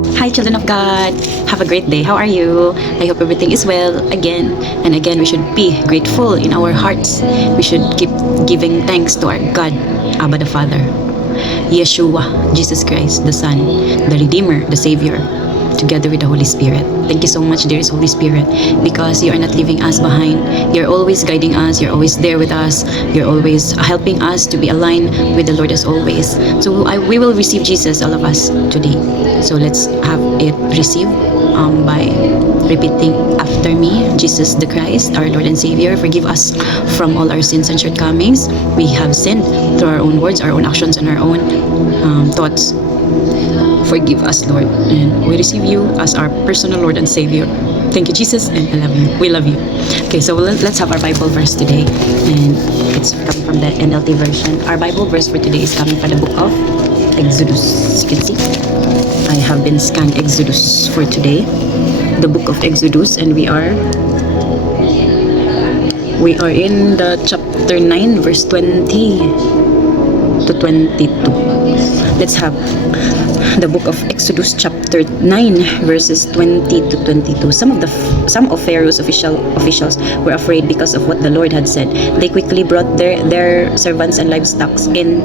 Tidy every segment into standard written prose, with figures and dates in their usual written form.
Hi, children of God. Have a great day. How are you? I hope everything is well. Again and again, we should be grateful in our hearts. We should keep giving thanks to our God, Abba the Father, Yeshua, Jesus Christ, the Son, the Redeemer, the Savior, together with the Holy Spirit. Thank you so much, dearest Holy Spirit, because you are not leaving us behind. You're always guiding us. You're always there with us. You're always helping us to be aligned with the Lord as always. So we will receive Jesus, all of us, today. So let's have it received by repeating after me. Jesus the Christ, our Lord and Savior, forgive us from all our sins and shortcomings. We have sinned through our own words, our own actions, and our own thoughts. Forgive us, Lord, and we receive you as our personal Lord and Savior. Thank you, Jesus, and I love you. We love you. Okay, so let's have our Bible verse today, and it's coming from the NLT version. Our Bible verse for today is coming from the book of Exodus. You can see I have been scanned Exodus for today, the book of Exodus, and we are in the chapter 9, verse 20 to 22. Let's have the book of Exodus chapter 9 verses 20 to 22. Some of Pharaoh's officials were afraid because of what the Lord had said. They quickly brought their servants and livestock in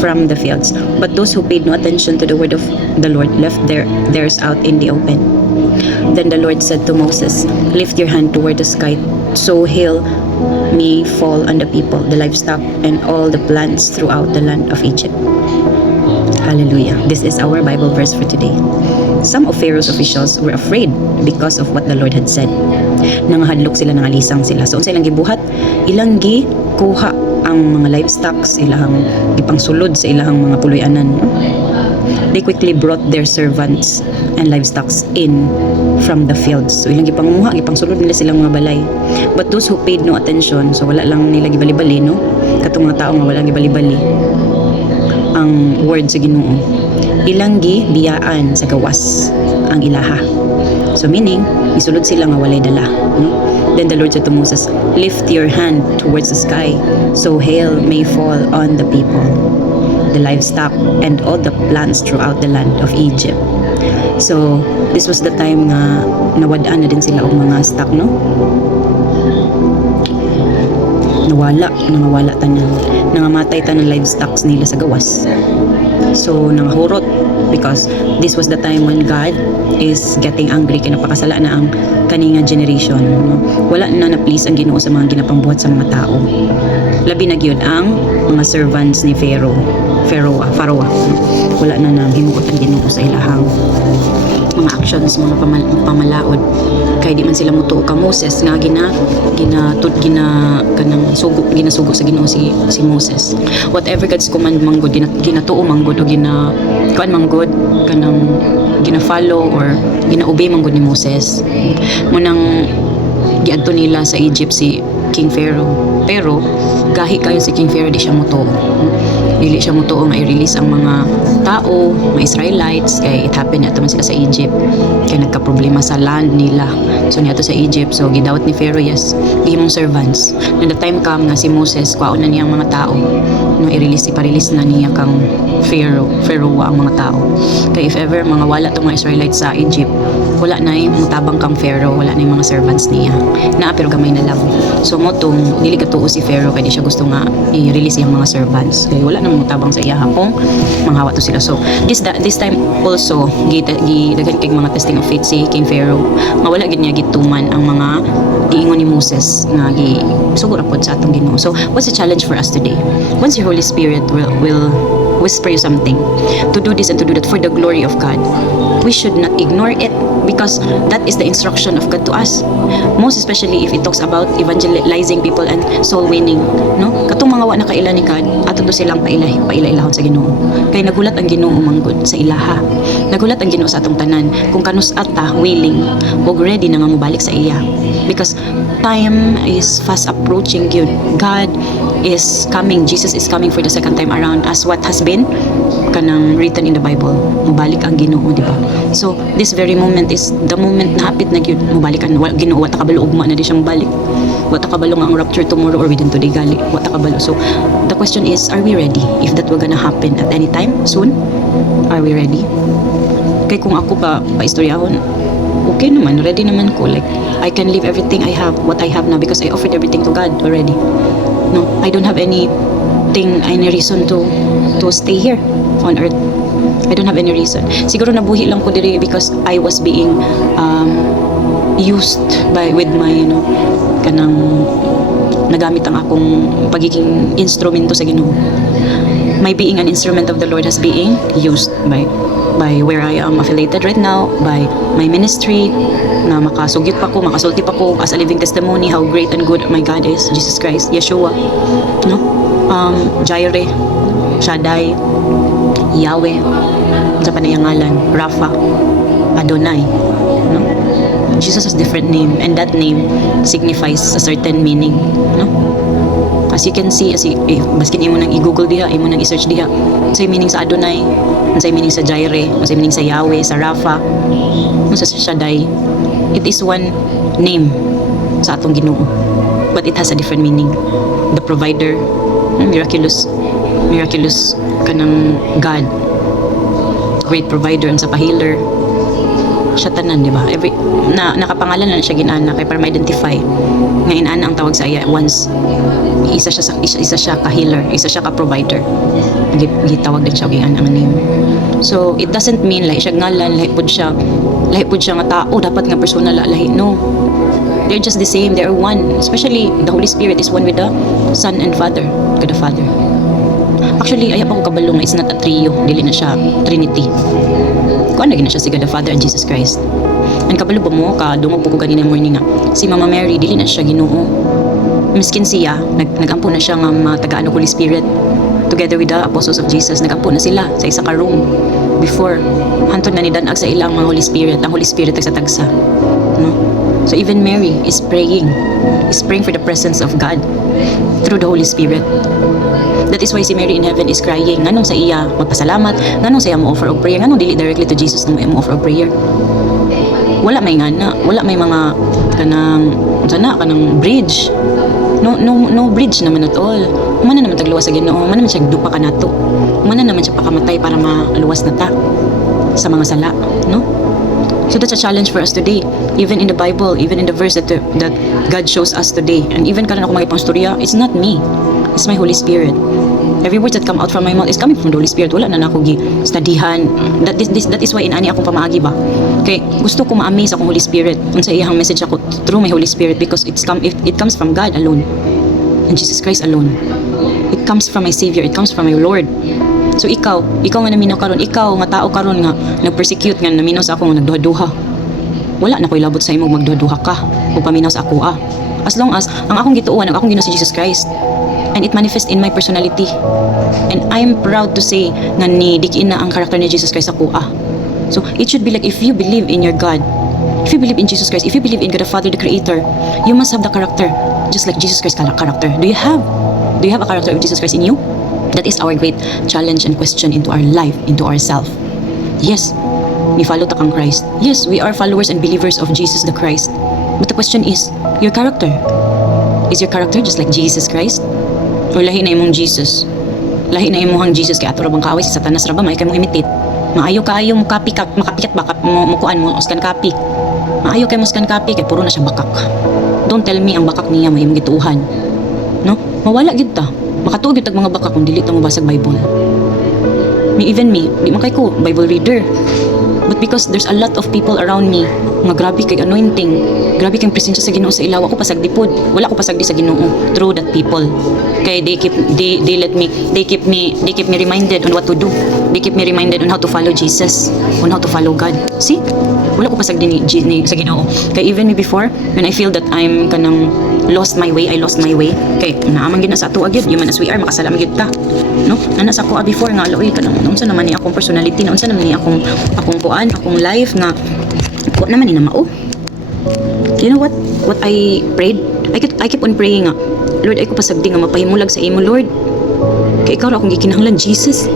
from the fields. But those who paid no attention to the word of the Lord left theirs out in the open. Then the Lord said to Moses, "Lift your hand toward the sky, so hail may fall on the people, the livestock, and all the plants throughout the land of Egypt." Hallelujah. This is our Bible verse for today. Some of Pharaoh's officials were afraid because of what the Lord had said. Nangahadlok sila, nangalisang sila. So, ilang gibuhat, ilang kuha ang mga livestock, ilang ipangsulod sa ilang mga puloy-anan. They quickly brought their servants and livestock in from the fields. So, ilang ipanguha, ipangsulod nila silang mga balay. But those who paid no attention, so wala lang nila gibali-bali, no? Katong mga tao nga wala gibali-bali ang word sa Ginoo, ilang biyaan sa gawas ang ilaha. So meaning, isulod sila nga walay dala. Then the Lord said to Moses, "Lift your hand towards the sky, so hail may fall on the people, the livestock, and all the plants throughout the land of Egypt." So this was the time nga nawadaan na din sila og mga stock, no? Nawala tanan, nangamatay tanan livestock nila sa gawas. So nangahurot because this was the time when God is getting angry kay napakasala na ang kaninga generation, no? Wala na please ang Ginoo sa mga ginapangbuhat sa mga tao. Labi na gyud ang mga servants ni Pharaoh. Wala na nang himuot ang Ginoo sa ilahang mga actions, mga pamalaod, kay di man sila mutuo ka Moses nga ginasugo sa Ginoo si Moses. Whatever God's command manggod ginatuo manggod o kuan manggod kanang gina-follow or gina-obey manggod ni Moses. Munang giadto nila sa Egypt si King Pharaoh, pero gahi kayo si King Pharaoh, di siya mutuo. Dili siya mutuo nga i-release ang mga tao, mga Israelites, kay it happened nato man sila sa Egypt, kay nagka-problema sa land nila. So niya sa Egypt, so gidawat ni Pharaoh, yes, gihimong servants. When the time come nga si Moses, kwaon na niya ang mga tao, no, ipa-release na niya kang Pharaoh ang mga tao. Kay if ever mga wala tong mga Israelites sa Egypt, wala na mutabang kang Pharaoh, wala na yung mga servants niya. Pero gamay na lang. So motong dili katuo si Pharaoh, kay di siya gusto nga i-release yung mga servants. Kay wala na mutabang sa iya kung manghawa to sila. So this time also gidagan kay mga testing of faith si King Pharaoh. Mawala gid niya gituman ang mga giingon ni Moses nga sugod pod sa atong Ginoo. So what's the challenge for us today? Once your Holy Spirit will whisper you something to do this and to do that for the glory of God, we should not ignore it, because that is the instruction of God to us. Most especially if it talks about evangelizing people and soul winning, no? Katong mga wa na kaila ni God, ato to silang paila-ilahon sa Ginoo. Kay nagulat ang Ginoo manggod sa ilaha. Nagulat ang Ginoo sa atong tanan kung kanus ata willing ug ready na nga mobalik sa iya. Because time is fast approaching gyud. God is coming, Jesus is coming for the second time around, as what has been kanang written in the Bible. Mubalik ang Ginoo, di ba? So this very moment is the moment na hapit na gyud mubalik ang Ginoo. Wa ta kabalo ugma na di siya mobalik. Wa ta kabalo nga ang rapture tomorrow or within today gali. Wa ta kabalo. So the question is, are we ready? If that will gonna happen at any time soon, are we ready? Kay kung ako pa istoryahon, okay naman, ready naman ko. Like, I can leave everything I have, what I have now, because I offered everything to God already. No, I don't have anything, any reason to stay here on earth. I don't have any reason. Siguro nabuhi lang ko diri because I was being used with my, kanang nagamit ang akong pagiging instrumento sa Ginoo. My being an instrument of the Lord has being used by where I am affiliated right now, by my ministry, na makasugyot pa ko, makasulti pa ko as a living testimony how great and good my God is, Jesus Christ, Yeshua, no? Jireh, Shaddai, Yahweh, sa panayang ngalan, Rapha, Adonai, no? Jesus has different name, and that name signifies a certain meaning, no? As you can see, baskin imo nang i-google diha, imo nang i-search diha, sa meaning sa Adonai, sa meaning sa Jireh, sa meaning sa Yahweh, sa Rapha, sa Shaddai, it is one name sa atong Ginoo, but it has a different meaning. The provider, miraculous kanang God, great provider, and sa pa-healer, siya tanan, di ba? Nakapangalan na siya ginana kay para ma-identify nga inana ang tawag sa iya once isa siya ka-healer, isa siya ka-provider. Gitawag din siya ginana ang name. So it doesn't mean like siya ngalan, lahi pud siya nga tao, dapat nga persona lahi. No, they're just the same, they're one. Especially the Holy Spirit is one with the Son and Father, God the Father. Actually, ayaw pa ko kabalo nga it's not a trio, dili na siya Trinity. Kuan na siya si God the Father and Jesus Christ. Ang kabalo ba mo ka dungog po ko ganina morning nga si Mama Mary dili na siya Ginoo. Miskin siya nagampo na siya nga matagaan ng Holy Spirit together with the apostles of Jesus. Nagampo na sila sa isa ka room before hantod na ni danag sa ilang mga Holy Spirit, ang Holy Spirit tagsa-tagsa, no? So even Mary is praying for the presence of God through the Holy Spirit. That is why si Mary in heaven is crying. Nganong sa iya magpasalamat, nganong sa iya mo offer of prayer, nganong dili directly to Jesus na mo offer of prayer. Wala may mga kanang bridge. No bridge naman at all. Mana naman tagluwas sa Ginoo, mana naman siya dupa kanato. Mana naman siya pakamatay para maluwas na ta sa mga sala, no? So that's a challenge for us today. Even in the Bible, even in the verse that God shows us today, and even karon ako magipang storya, it's not me. It's my Holy Spirit. Every word that come out from my mouth is coming from the Holy Spirit. Wala na ako gi-studyhan. That is why inani akong pamaagi ba. Kay gusto ko ma-amaze akong Holy Spirit. Unsa iyang message ako through my Holy Spirit because it comes from God alone and Jesus Christ alone. It comes from my Savior. It comes from my Lord. So ikaw nga naminaw karon, ikaw nga tao karon nga nag-persecute nga naminaw sa ako nga nagduha-duha. Wala na ko'y labot sa imo magduha-duha ka o paminaw sa ako As long as ang akong gituuhan, ang akong Ginoo si Jesus Christ, and it manifests in my personality. And I'm proud to say nga ni dikiin na ang karakter ni Jesus Christ ako So it should be like if you believe in your God, if you believe in Jesus Christ, if you believe in God the Father, the Creator, you must have the character just like Jesus Christ's character. Do you have a character of Jesus Christ in you? That is our great challenge and question into our life, into ourselves. Yes, we follow takang Christ. Yes, we are followers and believers of Jesus the Christ. But the question is, your character. Is your character just like Jesus Christ? Or lahi na imong Jesus? Lahi na imong Jesus kay ato ra bang kaaway si Satanas ra ba may kay mo imitate? Maayo kaayo mo copycat, makapikat baka mo kuan mo scan copy. Maayo kay mo scan copy kay puro na siya bakak. Don't tell me ang bakak niya may imong gituuhan. No? Mawala gid ta. Makatuog yung mga baka kung dili ta mo basag Bible. Even me, di man kay ko Bible reader. But because there's a lot of people around me nga grabe kay anointing, grabe kay presensya sa Ginoo sa ilaw, ako pasagdipod. Wala ko pasagdi sa Ginoo through that people. Kay they keep me reminded on what to do. They keep me reminded on how to follow Jesus, on how to follow God. See? Wala ko pasagdi ni sa Ginoo. Kay even me before, when I feel that I'm kanang I lost my way. Kay naamang gid na sa ato agad, human as we are, makasala gyud ta. No? Ana sa ko before nga loy kanang unsa naman ni akong personality, unsa naman ni akong kuan, akong life nga ko naman ni na mao. You know what I prayed? I keep on praying nga, Lord, ay ko pasagdi nga mapahimulag sa imo, Lord. Kay ikaw ra akong gikinahanglan, Jesus.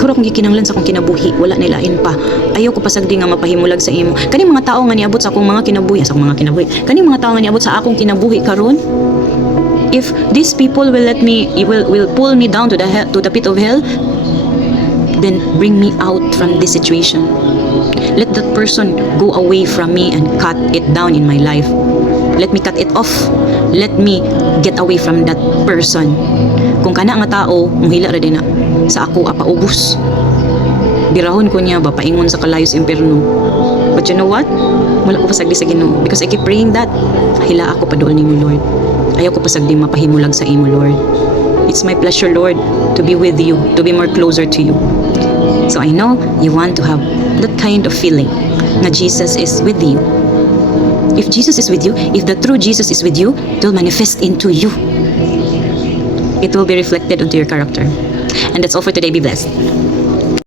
Ikaw ra akong gikinahanglan sa akong kinabuhi, wala nilain pa. Ayaw ko pasagdi nga mapahimulag sa imo. Kani mga tao nga niabot sa akong mga kinabuhi, Kani mga tao nga niabot sa akong kinabuhi karon. If these people will let me, will pull me down to the pit of hell, then bring me out from this situation. Let that person go away from me and cut it down in my life. Let me cut it off. Let me get away from that person. Kung kana nga tao, muhila ra din na sa ako apaubos. Birahon ko niya ba paingon sa kalayos impierno. But you know what? Wala ko pasagdi sa Ginoo because I keep praying that hila ako paduol nimo Lord. Ayaw ko pasagdi mapahimulag sa imo Lord. It's my pleasure Lord to be with you, to be more closer to you. So I know you want to have that kind of feeling na Jesus is with you. If Jesus is with you, if the true Jesus is with you, it will manifest into you. It will be reflected onto your character. And that's all for today. Be blessed.